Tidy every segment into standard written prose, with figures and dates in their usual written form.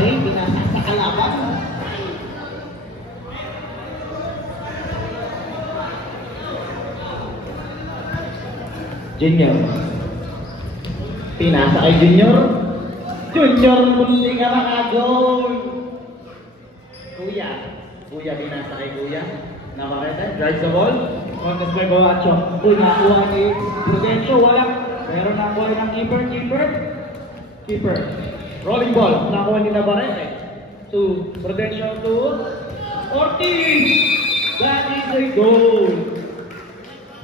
play, pinasa sa kalaban. Junior. Pinasa kay Junior. Junior, munti ka makagol. Kuya. Kuya, pinasa kay Kuya. Namarete, drives the ball. Contest by Boacho. Uy, nakuha ni Prudencio, wala. Pero nakuha ng keeper. Rolling ball, nakuha ni Navarrete. To Prudencio to Ortiz. That is a goal.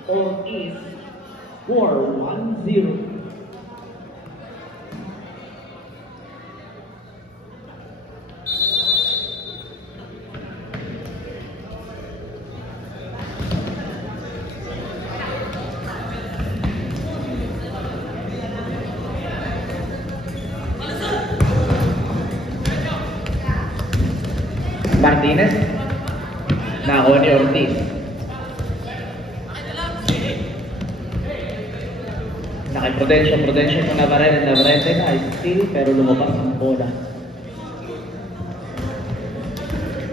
Ortiz. Score 1-0. Martinez, nakuha ni Ortiz. Prudential mo Navarrete na still pero lumabas ang bola.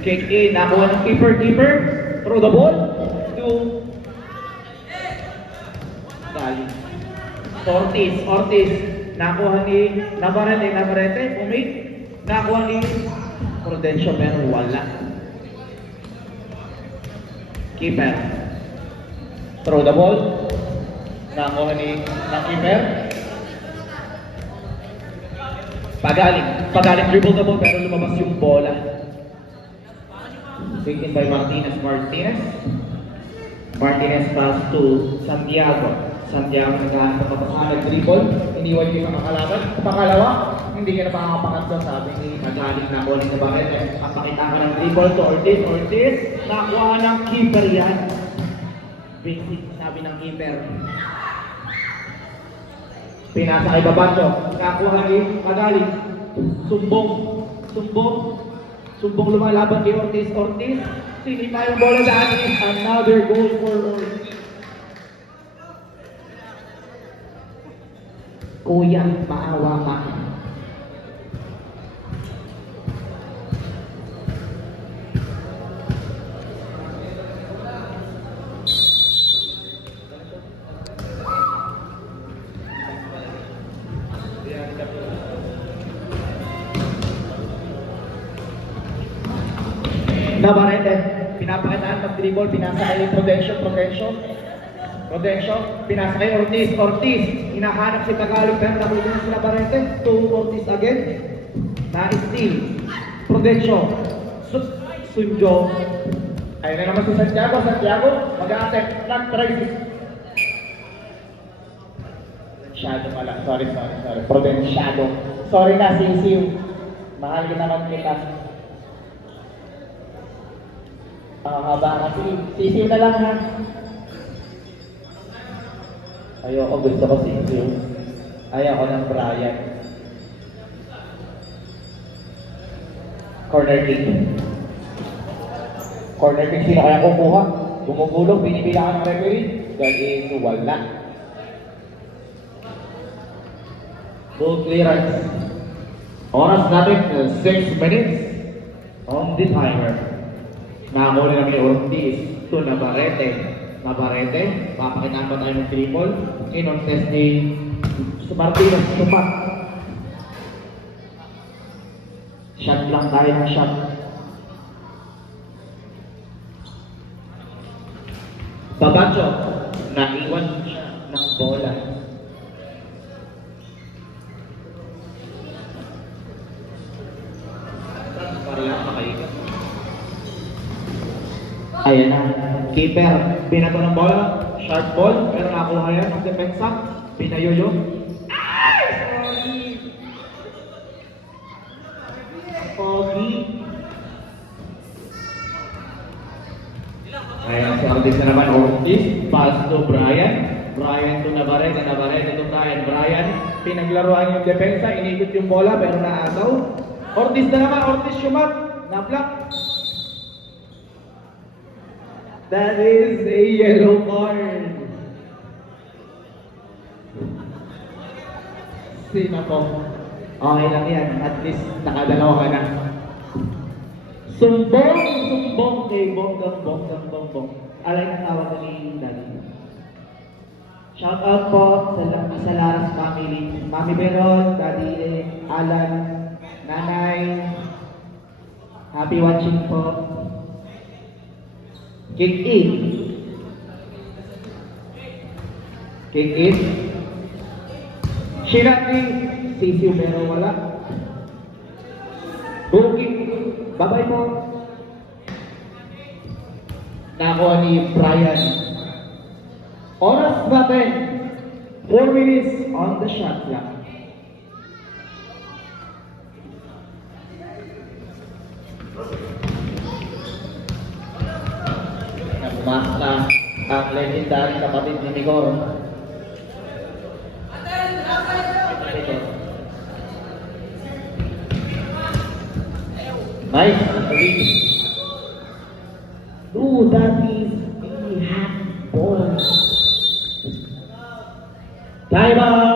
Kick in, nakuha ng keeper, throw the ball to Gali. Ortiz, nakuha ni Navarrete, umig, nakuha ni Prudential pero wala. Keeper, throw the ball, nakuha ni keeper. Pagaling dribble the ball pero lumabas yung bola. Taken by Martinez pass to Santiago naghahanap ng papasanag dribble, iniwan yung mga kalaban. Pangalawa, hindi ka na makakapangatlo, sabi ni Pagaling na kuha ni Navarrete. Ang pakita ka ng dribble to Ortiz, nakuha ng keeper yan. Basic sabi ng keeper. Pinasa kay Babacho, nakuha ni Pagaling. Sumbong lumalaban kay Ortiz. Sinipa yung bola sa atin. Another goal for Ortiz. Kuya, maawa ka. Navarrete, pinapakitaan mag-dribble, pinasa kay Prudencio, pinasa kay Ortiz, hinahanap si Tagalog pero nakuha si Navarrete, to Ortiz again, na-steal, Prudencio, Sunjo, ayun na naman si Santiago, mag-a-attack, nag-try Shadow pala, sorry, Prudencio, sorry na, sisiw, mahal din naman kita. Haba kasi, sisiw na lang ha. Ayoko, gusto ko sisiw. Ayoko ng Brian. Corner kick, sino kaya kukuha? Gumugulong, binibilangan ng referee. Dahil wala. Ball clearance. Oras natin, 6 minutes on the timer. Nakakuli namin Ortiz to Navarrete, papakitaan ba tayo ng triple? Kinontes ni Martinez, tupat. Shot lang tayo ng shot. Babacho, naiwan siya ng bola. Parehas makaikat. Ayan na, keeper, binato ng bola, sharp ball, pero nakuha yan ng depensa, pinayoyo. Ay! Pogi. Ayan, si Ortiz na naman, Ortiz, pass to Brian to Navarrete to Brian, pinaglaruan yung depensa, inikot yung bola, pero naasaw. Ortiz na naman, Ortiz shumat, na-block. That is a yellow card. Sino ko? Okay lang yan. At least nakadalawa ka na. Sumbong, sumbong kay Bonggang. Alay na tawag ko ni Daddy. Shout out po sa Laras family. Mami Beron, Daddy Alan, Nanay. Happy watching po. Kick in. Kick in. Shirati, sisiw pero wala. Bukit. Bye-bye po. Nakuha ni Brian. Oras natin. 4 minutes on the shot clock. Nagmas na ang legendary kapatid ni Nicole. Nice. Ooh, that is a handball. Time out.